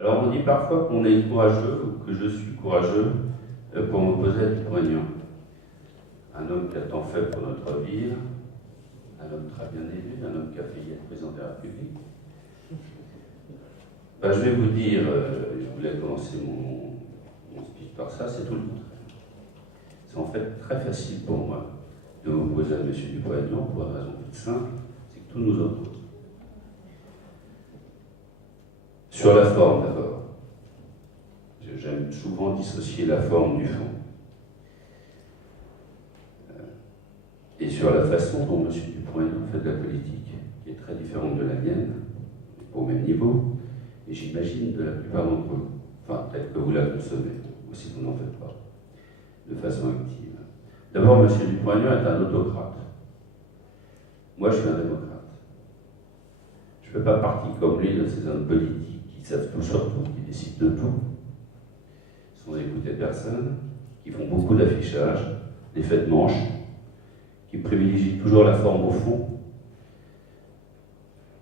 Alors on dit parfois qu'on est courageux, ou que je suis courageux, pour m'opposer à Dupont-Aignan. Un homme qui a tant fait pour notre ville, un homme très bien élu, un homme qui a failli être président de la République. Ben, je vais vous dire, je voulais commencer mon speech par ça, c'est tout le contraire. C'est en fait très facile pour moi de m'opposer à M. Dupont-Aignan pour une raison toute simple, c'est que tout nous oppose. Sur la forme d'abord. J'aime souvent dissocier la forme du fond. Et sur la façon dont M. Dupont-Aignan fait de la politique, qui est très différente de la mienne, au même niveau, et j'imagine de la plupart d'entre vous. Enfin, peut-être que vous la concevez, ou si vous n'en faites pas, de façon active. D'abord, M. Dupont-Aignan est un autocrate. Moi, je suis un démocrate. Je ne fais pas partie, comme lui, de ces hommes politiques qui savent tout sur tout, qui décident de tout, sans écouter personne, qui font beaucoup d'affichage, des faits de manche, qui privilégient toujours la forme au fond.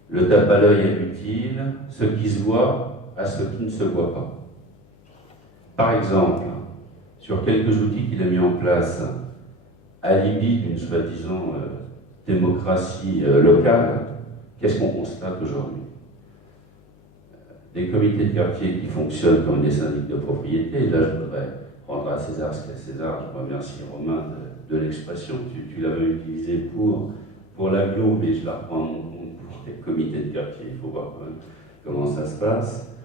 Le tape à l'œil est utile, ce qui se voit à ce qui ne se voit pas. Par exemple, sur quelques outils qu'il a mis en place, alibi d'une soi-disant démocratie locale, qu'est-ce qu'on constate aujourd'hui? Des comités de quartier qui fonctionnent comme des syndics de propriété, et là je voudrais rendre à César ce qu'est César, je remercie Romain de l'expression, tu l'avais utilisée pour l'agglo, mais je la reprends pour les comités de quartier, il faut voir quand même comment ça se passe.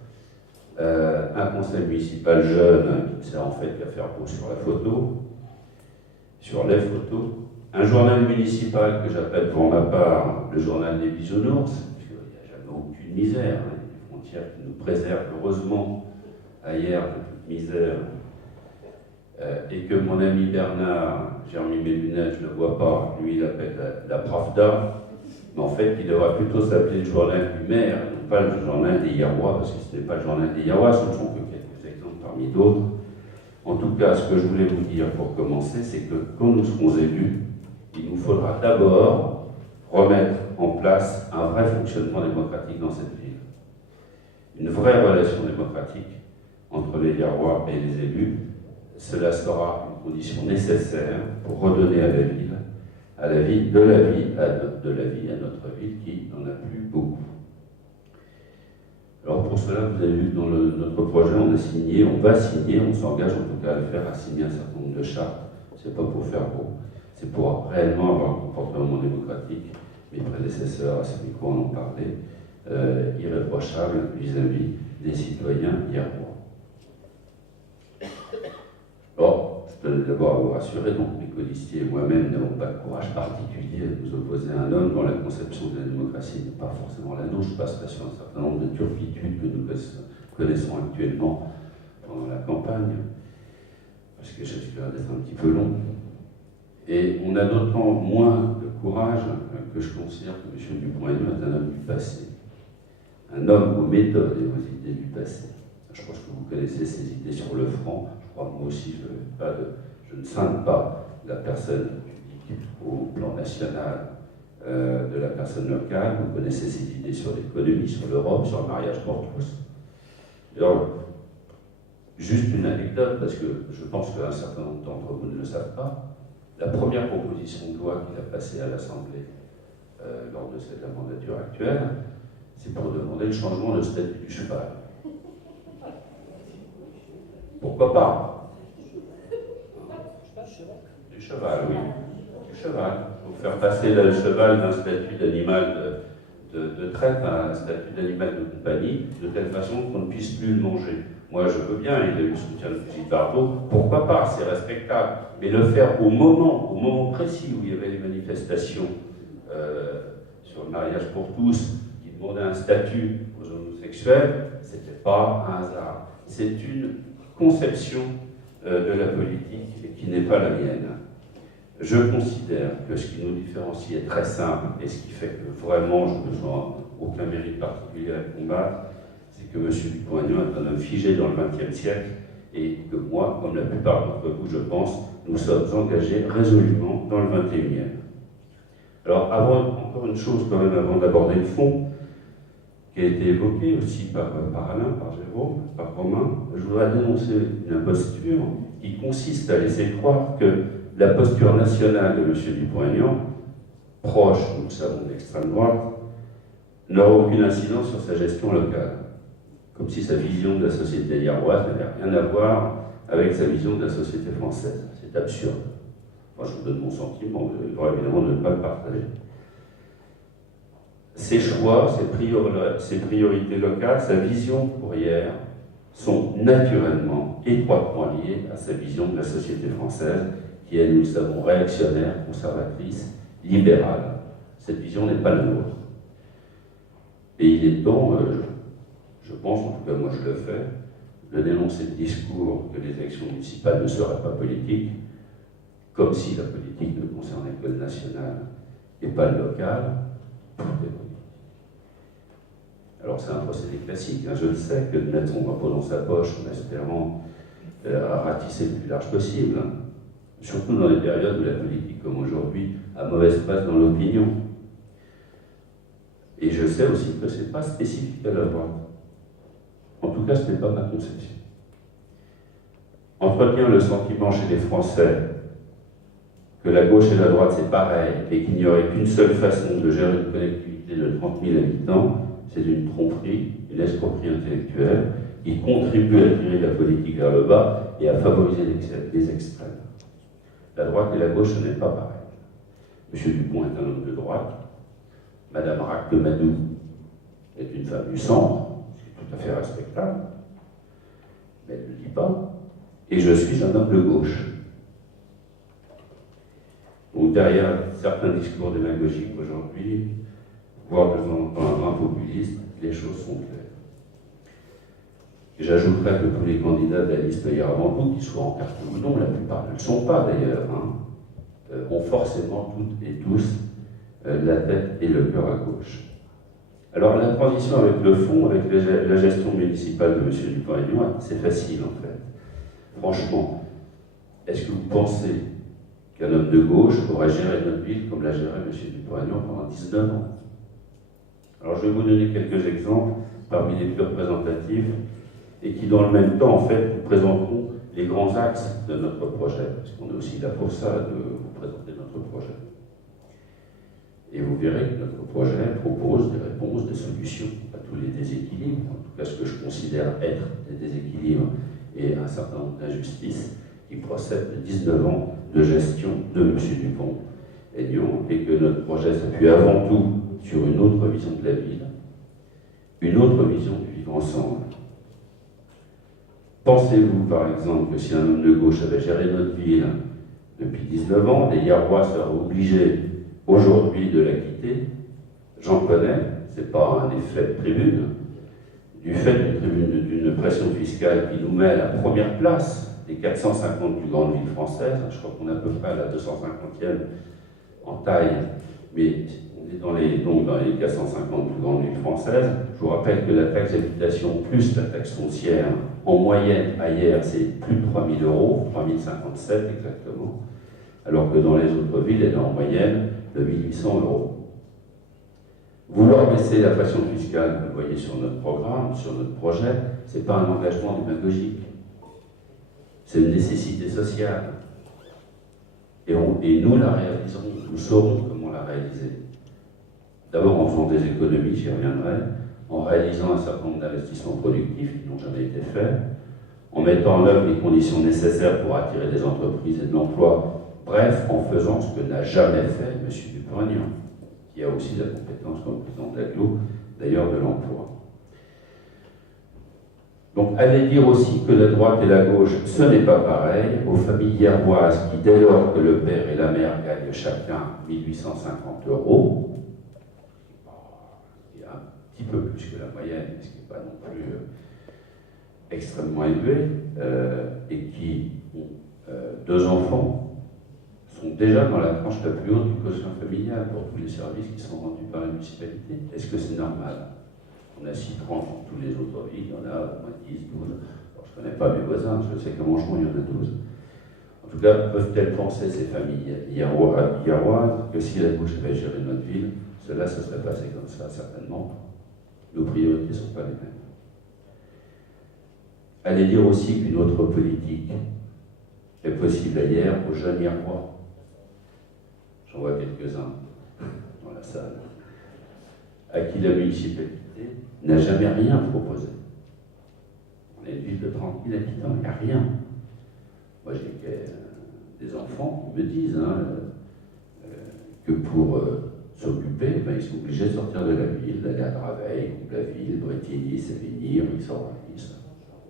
Un conseil municipal jeune qui ne sert en fait qu'à faire beau sur la photo, sur les photos, un journal municipal que j'appelle pour ma part le journal des bisounours, parce qu'il n'y a jamais aucune misère, hein, des frontières qui nous préservent heureusement ailleurs de toute misère, et que mon ami Bernard, j'ai remis mes lunettes, je ne le vois pas, lui il appelle la Pravda, mais en fait il devrait plutôt s'appeler le journal du maire, non pas le journal des Irois, parce que ce n'est pas le journal des Irois, ce ne sont que quelques exemples parmi d'autres. En tout cas, ce que je voulais vous dire pour commencer, c'est que quand nous serons élus, il nous faudra d'abord remettre en place un vrai fonctionnement démocratique dans cette ville. Une vraie relation démocratique entre les Irois et les élus. Cela sera une condition nécessaire pour redonner à la ville, à notre ville qui n'en a plus beaucoup. Alors pour cela, vous avez vu dans notre projet, on va signer, on s'engage en tout cas à le faire, à signer un certain nombre de chartes. C'est pas pour faire beau, c'est pour réellement avoir un comportement démocratique. Mes prédécesseurs à ce micro en ont parlé, irréprochable vis-à-vis des citoyens irois. Or, je peux d'abord vous rassurer, donc mes colistiers et moi-même n'avons pas de courage particulier à nous opposer à un homme dont la conception de la démocratie n'est pas forcément la nôtre. Je passerai sur un certain nombre de turpitudes que nous connaissons actuellement pendant la campagne, parce que je risque d'être un petit peu long. Et on a d'autant moins de courage que je considère que M. Dupont-Aignan est un homme du passé. Un homme aux méthodes et aux idées du passé. Je pense que vous connaissez ses idées sur le front. Je crois que moi aussi, je ne scinde pas la personne publique au plan national de la personne locale. Vous connaissez ses idées sur l'économie, sur l'Europe, sur le mariage pour tous. Alors, juste une anecdote, parce que je pense qu'un certain nombre d'entre vous ne le savent pas. La première proposition de loi qu'il a passée à l'Assemblée lors de cette mandature actuelle, c'est pour demander le changement de statut du cheval. Pourquoi pas? Du cheval, oui. Du cheval. Il faut faire passer le cheval d'un statut d'animal de traite à un statut d'animal de compagnie, de telle façon qu'on ne puisse plus le manger. Moi, je veux bien, il a eu le soutien de Brigitte Bardot, pourquoi pas, c'est respectable. Mais le faire au moment précis où il y avait les manifestations sur le mariage pour tous, qui demandaient un statut aux homosexuels, c'était pas un hasard. C'est une conception de la politique et qui n'est pas la mienne. Je considère que ce qui nous différencie est très simple et ce qui fait que vraiment je ne besoin aucun mérite particulier à combattre, c'est que M. Dupont-Aignan est un homme figé dans le XXe siècle et que moi, comme la plupart d'entre vous, je pense, nous sommes engagés résolument dans le XXIe. Alors, encore une chose quand même, avant d'aborder le fond, qui a été évoqué aussi par Alain, par Jérôme, Romain, je voudrais dénoncer une imposture qui consiste à laisser croire que la posture nationale de M. Dupont-Aignan, proche, nous le savons, de l'extrême droite, n'aura aucune incidence sur sa gestion locale, comme si sa vision de la société hiéroise n'avait rien à voir avec sa vision de la société française. C'est absurde. Moi, je vous donne mon sentiment, vous avez le droit évidemment de ne pas le partager. Ses choix, ses priorités locales, sa vision pour hier sont naturellement étroitement liées à sa vision de la société française, qui est, nous le savons, réactionnaire, conservatrice, libérale. Cette vision n'est pas la nôtre. Et il est temps, je pense, en tout cas moi je le fais, de dénoncer le discours que les élections municipales ne seraient pas politiques, comme si la politique ne concernait que le national et pas le local. Tout est politique. Alors c'est un procédé classique, hein, je le sais, que de mettre son drapeau dans sa poche en espérant ratisser le plus large possible, hein, surtout dans les périodes où la politique, comme aujourd'hui, a mauvaise place dans l'opinion. Et je sais aussi que ce n'est pas spécifique à la droite. En tout cas, ce n'est pas ma conception. Entretient le sentiment chez les Français que la gauche et la droite c'est pareil et qu'il n'y aurait qu'une seule façon de gérer une collectivité de 30 000 habitants, c'est une tromperie, une escroquerie intellectuelle qui contribue à tirer la politique vers le bas et à favoriser les extrêmes. La droite et la gauche, ce n'est pas pareil. M. Dupont est un homme de droite, Madame Ractemadou est une femme du centre, ce qui est tout à fait respectable, mais elle ne le dit pas, et je suis un homme de gauche. Donc derrière certains discours démagogiques aujourd'hui, voire de temps en temps un populiste, les choses sont claires. J'ajouterais que tous les candidats de la liste hier avant tout, qu'ils soient encartés ou non, la plupart ne le sont pas d'ailleurs, hein, ont forcément toutes et tous la tête et le cœur à gauche. Alors la transition avec le fond, avec la gestion municipale de M. Dupont-Aignan, c'est facile en fait. Franchement, est-ce que vous pensez qu'un homme de gauche aurait géré notre ville comme l'a géré M. Dupont-Aignan pendant 19 ans? Alors je vais vous donner quelques exemples parmi les plus représentatifs et qui dans le même temps en fait vous présenteront les grands axes de notre projet, parce qu'on est aussi là pour ça, de vous présenter notre projet. Et vous verrez que notre projet propose des réponses, des solutions à tous les déséquilibres, en tout cas ce que je considère être des déséquilibres et un certain nombre d'injustices qui procèdent de 19 ans de gestion de M. Dupont-Aignan, et que notre projet s'appuie avant tout sur une autre vision de la ville, une autre vision du vivre ensemble. Pensez-vous, par exemple, que si un homme de gauche avait géré notre ville depuis 19 ans, les Hiérois seraient obligés aujourd'hui de la quitter? J'en connais, ce n'est pas un effet de tribune, du fait d'une pression fiscale qui nous met à la première place des 450 plus grandes villes françaises. Je crois qu'on est à peu près à la 250e en taille, mais on est donc dans les 450 plus grandes villes françaises. Je vous rappelle que la taxe d'habitation plus la taxe foncière, en moyenne, ailleurs, c'est plus de 3 000 €, 3 057 exactement, alors que dans les autres villes, elle est en moyenne de 1 800 €. Vouloir baisser la pression fiscale, vous le voyez sur notre programme, sur notre projet, ce n'est pas un engagement démagogique. C'est une nécessité sociale. Et nous la réaliserons, nous saurons comment la réaliser. D'abord en faisant des économies, j'y reviendrai, en réalisant un certain nombre d'investissements productifs qui n'ont jamais été faits, en mettant en œuvre les conditions nécessaires pour attirer des entreprises et de l'emploi, bref, en faisant ce que n'a jamais fait M. Dupont-Aignan, qui a aussi la compétence comme président de l'AGLO, d'ailleurs de l'emploi. Donc, allez dire aussi que la droite et la gauche, ce n'est pas pareil, aux familles hiéroises qui, dès lors que le père et la mère gagnent chacun 1 850 €, il y a un petit peu plus que la moyenne, mais ce qui n'est pas non plus extrêmement élevé, et qui ont 2 enfants, sont déjà dans la tranche la plus haute du quotient familial pour tous les services qui sont rendus par la municipalité. Est-ce que c'est normal? On a 6 tranches dans toutes les autres villes, il y en a au moins 10, 12. Alors, je ne connais pas mes voisins, je sais qu'à Manchemont, il y en a 12. En tout cas, peuvent-elles penser, ces familles hiéroises, que si la gauche avait géré notre ville, cela se serait passé comme ça? Certainement. Nos priorités ne sont pas les mêmes. Allez dire aussi qu'une autre politique est possible ailleurs aux jeunes Hierrois. J'en vois quelques-uns dans la salle, à qui la municipalité n'a jamais rien proposé. On est une ville de 30 000 habitants, il n'y a rien. Moi, j'ai des enfants qui me disent que pour s'occuper, ils sont obligés de sortir de la ville, d'aller à Draveil, Couplaville, Bretigny, Sévigny, Rixor, Nice.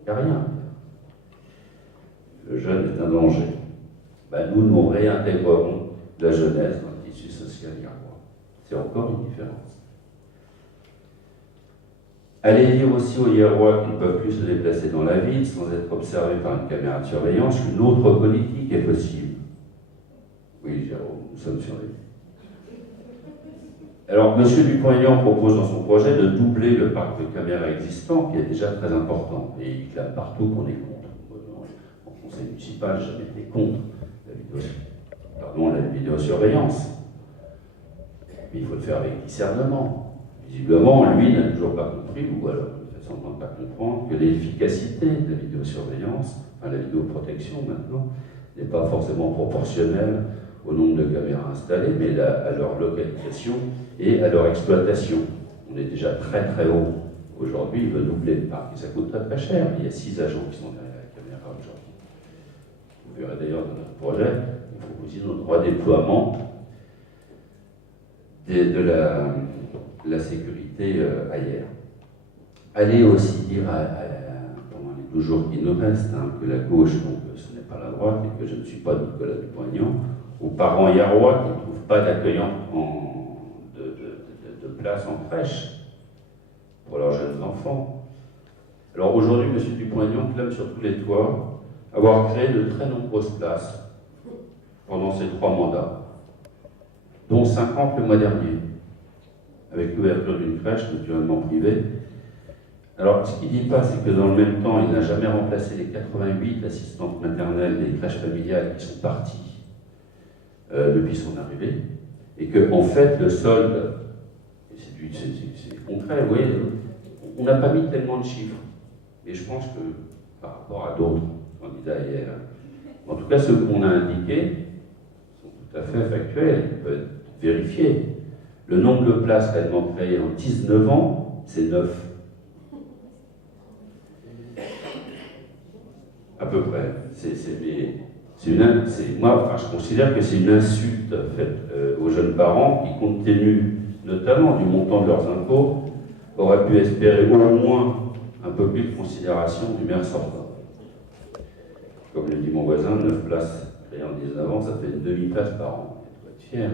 Il n'y a rien. Le jeune est un danger. Nous réintégrerons la jeunesse dans le tissu social hierrois. C'est encore une différence. Allez dire aussi aux Hierrois qui ne peuvent plus se déplacer dans la ville sans être observés par une caméra de surveillance qu'une autre politique est possible. Oui, Jérôme, nous sommes sur les lignes. Alors, M. Dupont-Aignan propose dans son projet de doubler le parc de caméras existant, qui est déjà très important, et il clame partout qu'on est contre. En conseil municipal, j'ai jamais été contre la vidéosurveillance. Mais il faut le faire avec discernement. Visiblement, lui n'a toujours pas compris, ou alors il fait semblant de ne pas comprendre, que l'efficacité de la vidéosurveillance, la vidéoprotection maintenant, n'est pas forcément proportionnelle au nombre de caméras installées, mais à leur localisation et à leur exploitation. On est déjà très très haut. Aujourd'hui, il veut doubler le parc, et ça coûte très très cher. Il y a 6 agents qui sont derrière la caméra aujourd'hui. Vous verrez d'ailleurs dans notre projet, il faut aussi notre droit déploiement de la sécurité ailleurs. Allez aussi dire pendant les 12 jours qui nous restent que la gauche, donc ce n'est pas la droite, et que je ne suis pas Nicolas Dupont-Aignan, aux parents hierrois qui ne trouvent pas d'accueillant de place en crèche pour leurs jeunes enfants. Alors aujourd'hui, M. Dupont-Aignan clame sur tous les toits avoir créé de très nombreuses places pendant ses 3 mandats, dont 50 le mois dernier, avec l'ouverture d'une crèche naturellement privée. Alors, ce qu'il ne dit pas, c'est que dans le même temps, il n'a jamais remplacé les 88 assistantes maternelles des crèches familiales qui sont parties depuis son arrivée, et que, en fait, le solde, c'est concret, vous voyez, on n'a pas mis tellement de chiffres, mais je pense que, par rapport à d'autres candidats hier, en tout cas, ceux qu'on a indiqués sont tout à fait factuels, ils peuvent être vérifiés. Le nombre de places réellement créées en 19 ans, c'est 9. À peu près. Moi, je considère que c'est une insulte faite aux jeunes parents qui, compte tenu notamment du montant de leurs impôts, auraient pu espérer au moins un peu plus de considération du maire sortant. Comme le dit mon voisin, 9 places créées en 19 ans, ça fait une demi-place par an. Il faut être fier.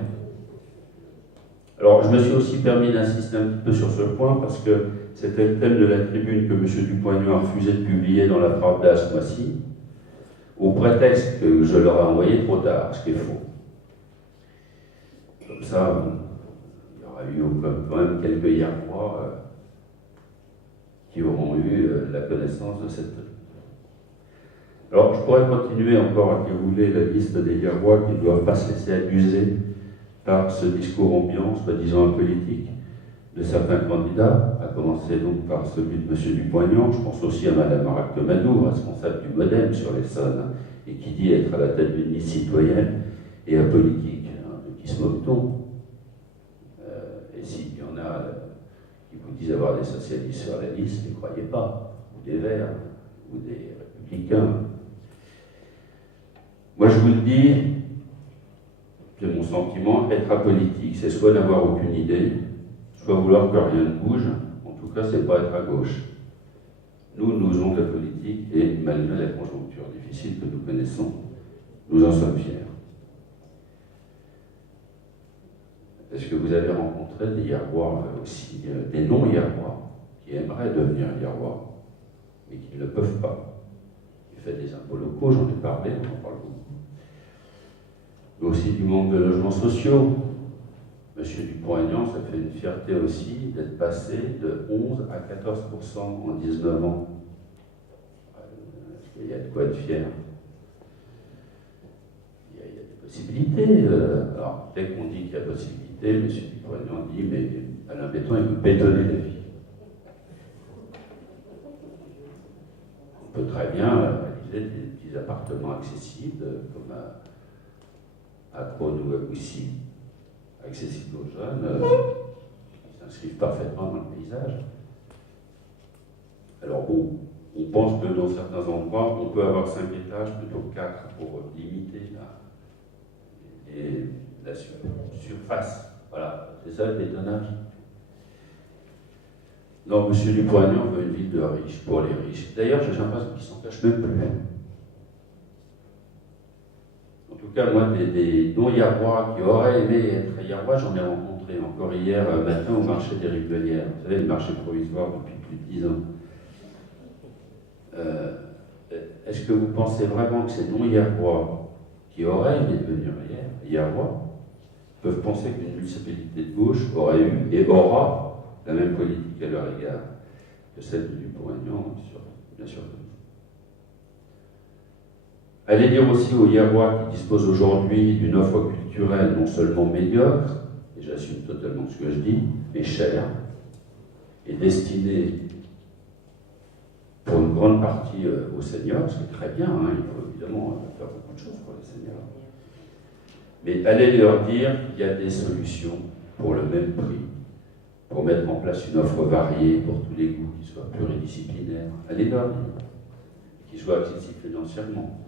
Alors, je me suis aussi permis d'insister un petit peu sur ce point parce que c'était le thème de la tribune que M. Dupont-Aignan a refusé de publier dans la Pravda ce mois-ci, au prétexte que je leur ai envoyé trop tard, ce qui est faux. Comme ça, il y aura eu quand même quelques Hierrois qui auront eu la connaissance de cette tribune. Alors, je pourrais continuer encore à dérouler la liste des Hierrois qui ne doivent pas se laisser abuser par ce discours ambiant, soi-disant apolitique, de certains candidats, à commencer donc par celui de M. Dupont-Aignan. Je pense aussi à Mme Maracte Madou, responsable du MoDem sur l'Essonne, et qui dit être à la tête d'une liste citoyenne et apolitique. De qui se moque-t-on Et s'il y en a qui vous disent avoir des socialistes sur la liste, ne croyez pas, ou des Verts, ou des Républicains. Moi, je vous le dis, c'est mon sentiment, être apolitique, c'est soit n'avoir aucune idée, soit vouloir que rien ne bouge. En tout cas, c'est pas être à gauche. Nous faisons de la politique et malgré la conjoncture difficile que nous connaissons, nous en sommes fiers. Est-ce que vous avez rencontré des Hierrois aussi, des non-Hierrois, qui aimeraient devenir Hierrois, mais qui ne le peuvent pas? J'ai fait des impôts locaux, j'en ai parlé, on en parle beaucoup. Mais aussi du manque de logements sociaux. Monsieur Dupont-Aignan, ça fait une fierté aussi d'être passé de 11 à 14% en 19 ans. Il y a de quoi être fier. Il y a des possibilités. Alors, dès qu'on dit qu'il y a possibilité, monsieur Dupont-Aignan dit, mais Alain Pétan, il veut bétonner la vie. On peut très bien réaliser des petits appartements accessibles, comme à Crône ou à Boussy, accessibles aux jeunes, qui s'inscrivent parfaitement dans le paysage. Alors bon, on pense que dans certains endroits, on peut avoir 5 étages plutôt que 4 pour limiter la surface. Voilà, c'est ça le bétonnage. Non, M. Dupont-Aignan veut une ville de riches, pour les riches. D'ailleurs, j'ai l'impression qu'ils s'en cachent même plus. En tout cas, moi, des non-Yarrois qui auraient aimé être Yarrois, j'en ai rencontré encore hier matin au marché des Rivelières. Vous savez, le marché provisoire depuis plus de 10 ans. Est-ce que vous pensez vraiment que ces non-Yarrois qui auraient aimé devenir Yarrois peuvent penser qu'une municipalité de gauche aurait eu et aura la même politique à leur égard que celle de Dupont-Aignan, bien sûr. Allez dire aussi aux Yarrois qui disposent aujourd'hui d'une offre culturelle non seulement médiocre, et j'assume totalement ce que je dis, mais chère, et destinée pour une grande partie aux seniors, ce qui est très bien, hein, il faut évidemment faire beaucoup de choses pour les seniors. Mais allez leur dire qu'il y a des solutions pour le même prix, pour mettre en place une offre variée pour tous les goûts, qui soit pluridisciplinaire. Allez leur dire, qui soit accessible financièrement.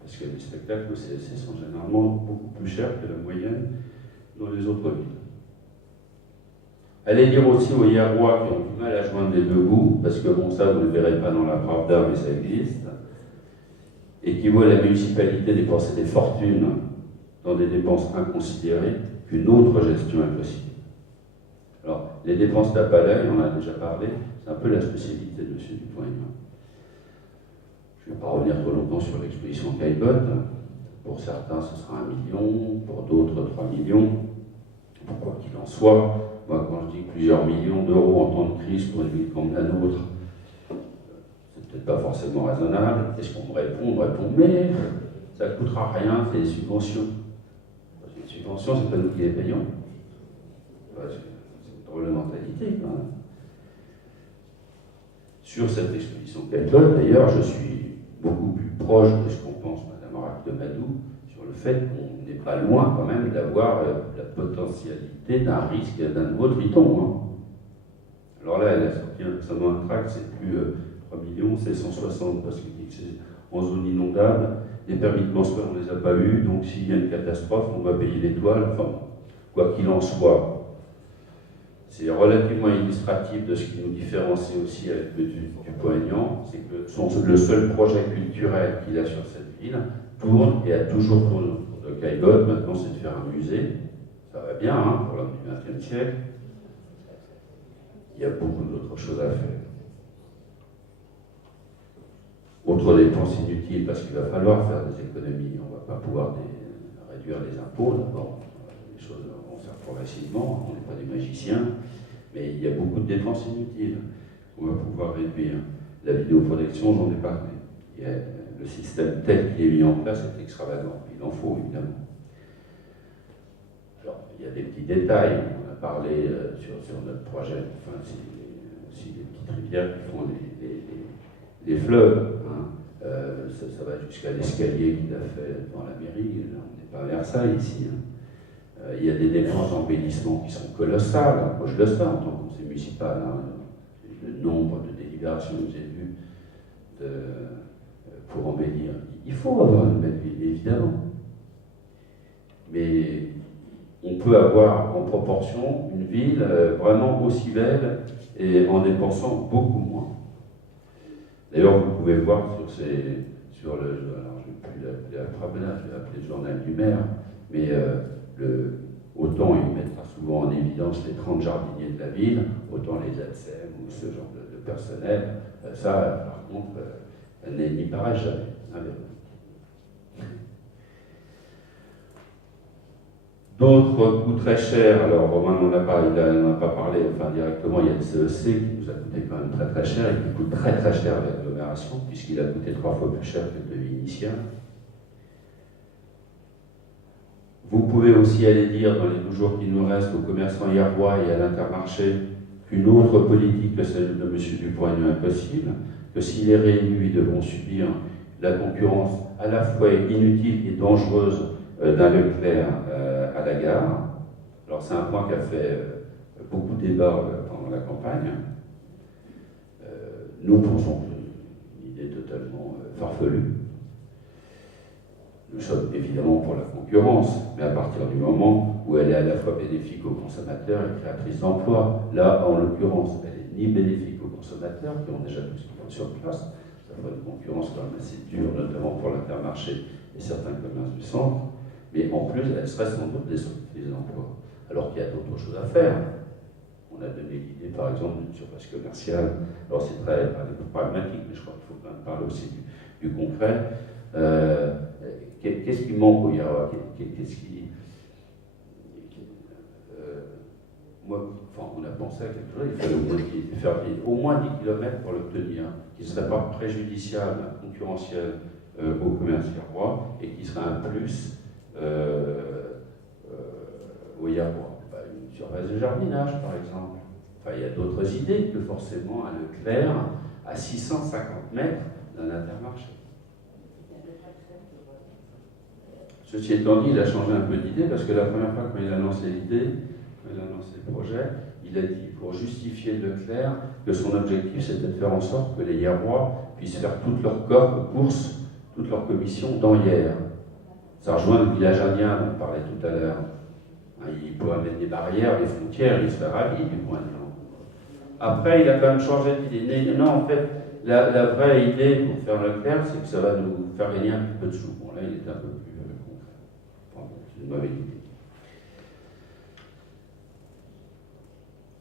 Parce que les spectacles au CSC sont généralement beaucoup plus chers que la moyenne dans les autres villes. Allez dire aussi aux Yarrois qui ont du mal à joindre les deux bouts, parce que bon, ça vous ne le verrez pas dans la Pravda, mais ça existe, et qui voient la municipalité dépenser des fortunes dans des dépenses inconsidérées, qu'une autre gestion est possible. Alors, les dépenses tape à l'œil, on en a déjà parlé, c'est un peu la spécialité de M. Dupont-Aignan. Je ne vais pas revenir trop longtemps sur l'exposition Caillebotte. Pour certains, ce sera 1 million, pour d'autres, 3 millions. Quoi qu'il en soit, moi, quand je dis plusieurs millions d'euros en temps de crise pour une ville comme la nôtre, c'est peut-être pas forcément raisonnable. Est-ce qu'on me répond? On me répond, mais ça ne coûtera rien, c'est des subventions. Parce que les subventions, c'est pas nous qui les payons. C'est une drôle de mentalité, quand même. Sur cette exposition Caillebotte, d'ailleurs, je suis beaucoup plus proche de ce qu'on pense, Mme Arac de Madou, sur le fait qu'on n'est pas loin quand même d'avoir la potentialité d'un risque d'un nouveau Triton. Hein. Alors là, elle a sorti récemment un tract, c'est plus 3 millions, c'est 160, parce qu'il dit que c'est en zone inondable. Les permis de construire, on ne les a pas eus, donc s'il y a une catastrophe, on va payer l'étoile. Enfin, quoi qu'il en soit, c'est relativement illustratif de ce qui nous différencie aussi avec le Dupont-Aignan, c'est que le seul projet culturel qu'il a sur cette ville tourne et a toujours tourné autour de Caillebotte. Maintenant, c'est de faire un musée. Ça va bien, hein, pour l'homme du XXe siècle. Il y a beaucoup d'autres choses à faire. Autre dépense inutile, parce qu'il va falloir faire des économies. On ne va pas pouvoir réduire les impôts, d'abord. Les choses vont se faire progressivement, on n'est pas des magiciens, mais il y a beaucoup de dépenses inutiles qu'on va pouvoir réduire. La vidéoprotection, j'en ai parlé. Le système tel qu'il est mis en place est extravagant. Il en faut, évidemment. Alors, il y a des petits détails. On a parlé sur notre projet. Enfin, c'est aussi des petites rivières qui font les fleuves. Hein. Ça va jusqu'à l'escalier qu'il a fait dans la mairie. Là, on n'est pas à Versailles, ici. Hein. Il y a des dépenses d'embellissement qui sont colossales. Moi, je le sais en tant que conseiller municipal. Hein. Le nombre de délibérations que j'ai vues pour embellir. Il faut avoir une belle ville, évidemment. Mais on peut avoir en proportion une ville vraiment aussi belle et en dépensant beaucoup moins. D'ailleurs, vous pouvez voir sur le. Alors, je ne vais plus l'appeler la Pravda, je vais l'appeler le journal du maire, mais autant il mettra souvent en évidence les 30 jardiniers de la ville, autant les ATSEM ou ce genre de personnel, ça, par contre, n'y paraît jamais. D'autres coûts très chers, alors Romain n'en a pas parlé, enfin directement, il y a le CEC qui nous a coûté quand même très très cher et qui coûte très très cher à l'agglomération, puisqu'il a coûté 3 fois plus cher que le devis initial. Vous pouvez aussi aller dire, dans les 12 jours qui nous restent, aux commerçants yarrois et à l'Intermarché, qu'une autre politique que celle de M. Dupont-Aignan est possible, que s'il est réélu, ils devront subir la concurrence à la fois inutile et dangereuse d'un Leclerc à la gare. Alors c'est un point qui a fait beaucoup de débats pendant la campagne. Nous pensons que c'est une idée totalement farfelue. Nous sommes évidemment pour la concurrence, mais à partir du moment où elle est à la fois bénéfique aux consommateurs et créatrice d'emplois. Là, en l'occurrence, elle n'est ni bénéfique aux consommateurs, qui ont déjà tout ce qu'il faut sur place. Ça ferait une concurrence quand même assez dure, notamment pour l'Intermarché et certains commerces du centre. Mais en plus, elle serait sans doute destructrice d'emplois. Alors qu'il y a d'autres choses à faire. On a donné l'idée, par exemple, d'une surface commerciale. Alors c'est très pragmatique, mais je crois qu'il faut quand même parler aussi du concret. Qu'est-ce qui manque au Yarwa? On a pensé à quelque chose, il fallait faire au moins 10 km pour l'obtenir, qui ne serait pas préjudiciable, concurrentiel au commerce yarrois, et qui serait un plus au Yarwa. Une surface de jardinage, par exemple. Enfin, il y a d'autres idées que forcément un Leclerc à 650 mètres d'un Intermarché. Ceci étant dit, il a changé un peu d'idée, parce que la première fois quand il a lancé l'idée, quand il a lancé le projet, il a dit, pour justifier Leclerc, que son objectif c'était de faire en sorte que les Yarrois puissent faire toutes leurs courses, toutes leurs commissions dans Hyères. Ça rejoint le village indien dont on parlait tout à l'heure. Il peut mettre des barrières, des frontières, il se fait ravi du point de vue. Après, il a quand même changé d'idée. Non, en fait, la vraie idée pour faire Leclerc, c'est que ça va nous faire gagner un petit peu de sous. Bon, là, il est un peu plus concret. Enfin, c'est une mauvaise idée.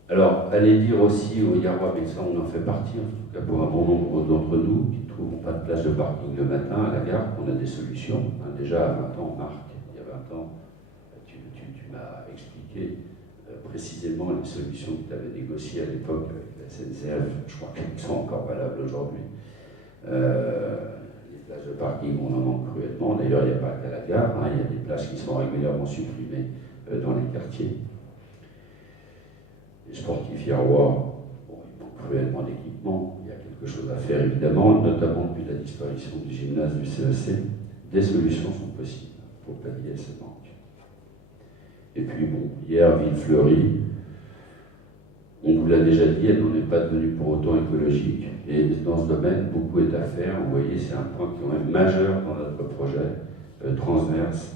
Alors, allez dire aussi aux Yarrois, mais ça, on en fait partie, en tout cas pour un bon nombre d'entre nous, qui ne trouvent pas de place de parking le matin à la gare, qu'on a des solutions. Déjà, à 20 ans, Marc, il y a 20 ans, tu m'as expliqué précisément les solutions que tu avais négociées à l'époque avec la SNCF. Je crois qu'elles sont encore valables aujourd'hui. Les places de parking, on en manque cruellement. D'ailleurs, il n'y a pas qu'à la gare, il y a des places qui sont régulièrement supprimées dans les quartiers. Les sportifs yarrois, ils manquent cruellement d'équipement. Il y a quelque chose à faire, évidemment, notamment depuis la disparition du gymnase du CEC. Des solutions sont possibles pour pallier ces manques. Et puis, hier, Villefleurie, on vous l'a déjà dit, elle n'en est pas devenue pour autant écologique. Et dans ce domaine, beaucoup est à faire. Vous voyez, c'est un point quand même majeur dans notre projet, transverse,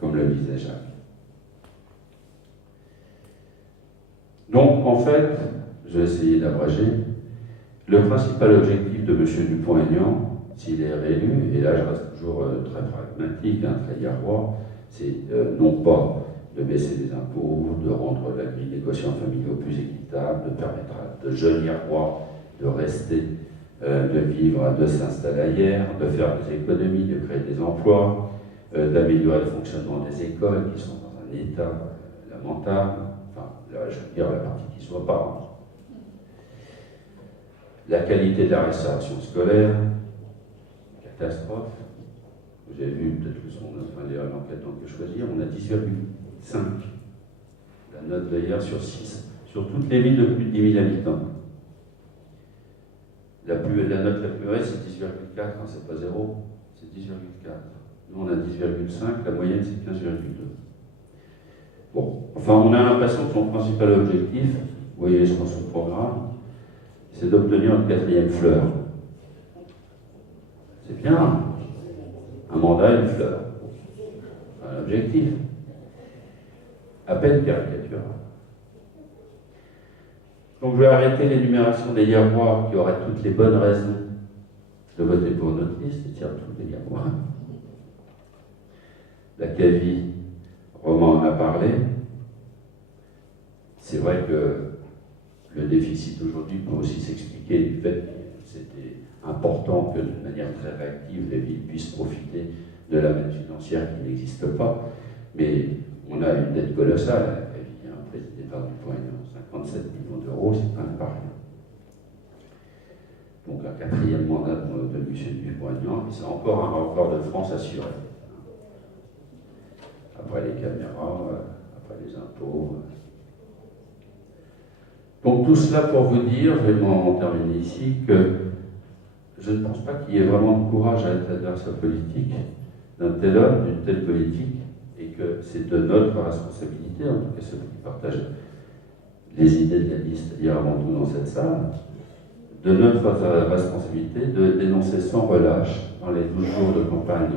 comme le disait Jacques. Donc, en fait, je vais essayer d'abréger. Le principal objectif de M. Dupont-Aignan, s'il est réélu, et là je reste toujours très pragmatique, très yarrois, c'est non pas de baisser les impôts, de rendre la grille des quotients familiaux plus équitable, de permettre à de jeunes yarrois de rester, de vivre, de s'installer ailleurs, de faire des économies, de créer des emplois, d'améliorer le fonctionnement des écoles qui sont dans un état lamentable. Enfin, là, je veux dire la partie qui ne se voit pas. La qualité de la restauration scolaire, catastrophe. Vous avez vu peut-être le son, l'enquête qu'on peut choisir, on a 10,5. La note d'hier sur 6, sur toutes les villes de plus de 10 000 habitants. La note la plus reste, c'est 10,4, c'est pas 0, c'est 10,4. Nous, on a 10,5, la moyenne, c'est 15,2. Bon, enfin, on a l'impression que son principal objectif, vous voyez sur son programme, c'est d'obtenir une 4e fleur. C'est bien, un mandat, une fleur. Un objectif. À peine caricatural. Donc je vais arrêter l'énumération des Yarrois qui auraient toutes les bonnes raisons de voter pour notre liste, c'est-à-dire tous les Yarrois. La CAVI, Romain en a parlé. C'est vrai que le déficit aujourd'hui peut aussi s'expliquer du fait que c'était important que d'une manière très réactive, les villes puissent profiter de la manne financière qui n'existe pas. Mais on a une dette colossale à la CAVI, présidée par Dupont-Aignan, 57 millions d'euros, c'est quand même pas rien. Donc un 4e mandat de M. Dupont-Aignan, et c'est encore un record de France assuré. Après les caméras, après les impôts. Donc tout cela pour vous dire, je vais en terminer ici, que je ne pense pas qu'il y ait vraiment de courage à être adversaire politique d'un tel homme, d'une telle politique, et que c'est de notre responsabilité, en tout cas ceux qui partagent les idées de la liste, c'est-à-dire avant tout dans cette salle, de notre responsabilité de dénoncer sans relâche, dans les 12 jours de campagne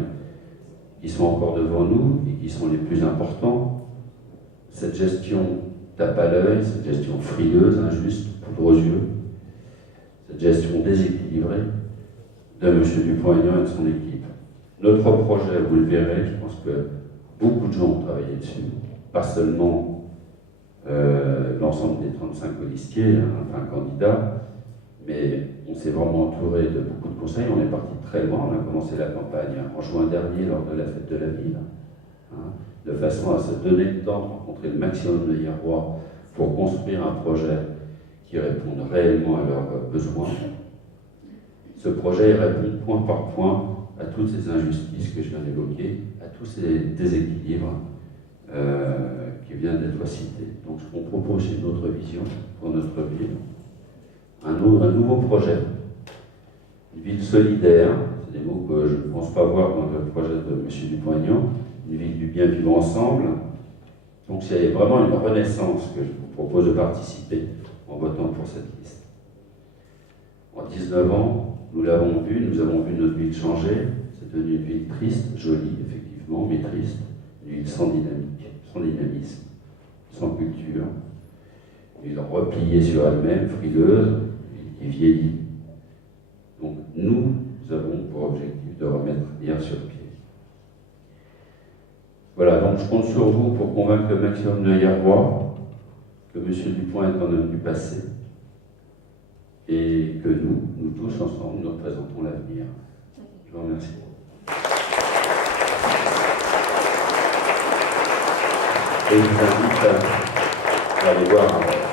qui sont encore devant nous et qui sont les plus importants, cette gestion tape à l'œil, cette gestion frileuse, injuste, poudre aux yeux, cette gestion déséquilibrée de M. Dupont-Aignan et de son équipe. Notre projet, vous le verrez, je pense que beaucoup de gens ont travaillé dessus, pas seulement l'ensemble des 35 colistiers, enfin candidats, mais on s'est vraiment entouré de beaucoup de conseils. On est parti très loin. On a commencé la campagne en juin dernier lors de la fête de la ville, de façon à se donner le temps de rencontrer le maximum de Hierrois pour construire un projet qui réponde réellement à leurs besoins. Ce projet répond point par point à toutes ces injustices que je viens d'évoquer, à tous ces déséquilibres qui viennent d'être cités. Donc ce qu'on propose, c'est une autre vision pour notre ville. Un nouveau projet, une ville solidaire, c'est des mots que je ne pense pas voir dans le projet de M. Dupont-Aignan, une ville du bien vivre ensemble. Donc c'est vraiment une renaissance que je vous propose de participer en votant pour cette liste. En 19 ans, nous l'avons vu, nous avons vu notre ville changer. C'est devenu une ville triste, jolie, effectivement, mais triste. Une ville sans dynamique, sans dynamisme, sans culture. Une ville repliée sur elle-même, frileuse, qui vieillit. Donc nous avons pour objectif de remettre hier sur pied. Voilà, donc je compte sur vous pour convaincre le maximum de Hierrois que M. Dupont est un homme du passé et que nous tous ensemble, nous représentons l'avenir. Je vous remercie. Et je vous invite à aller voir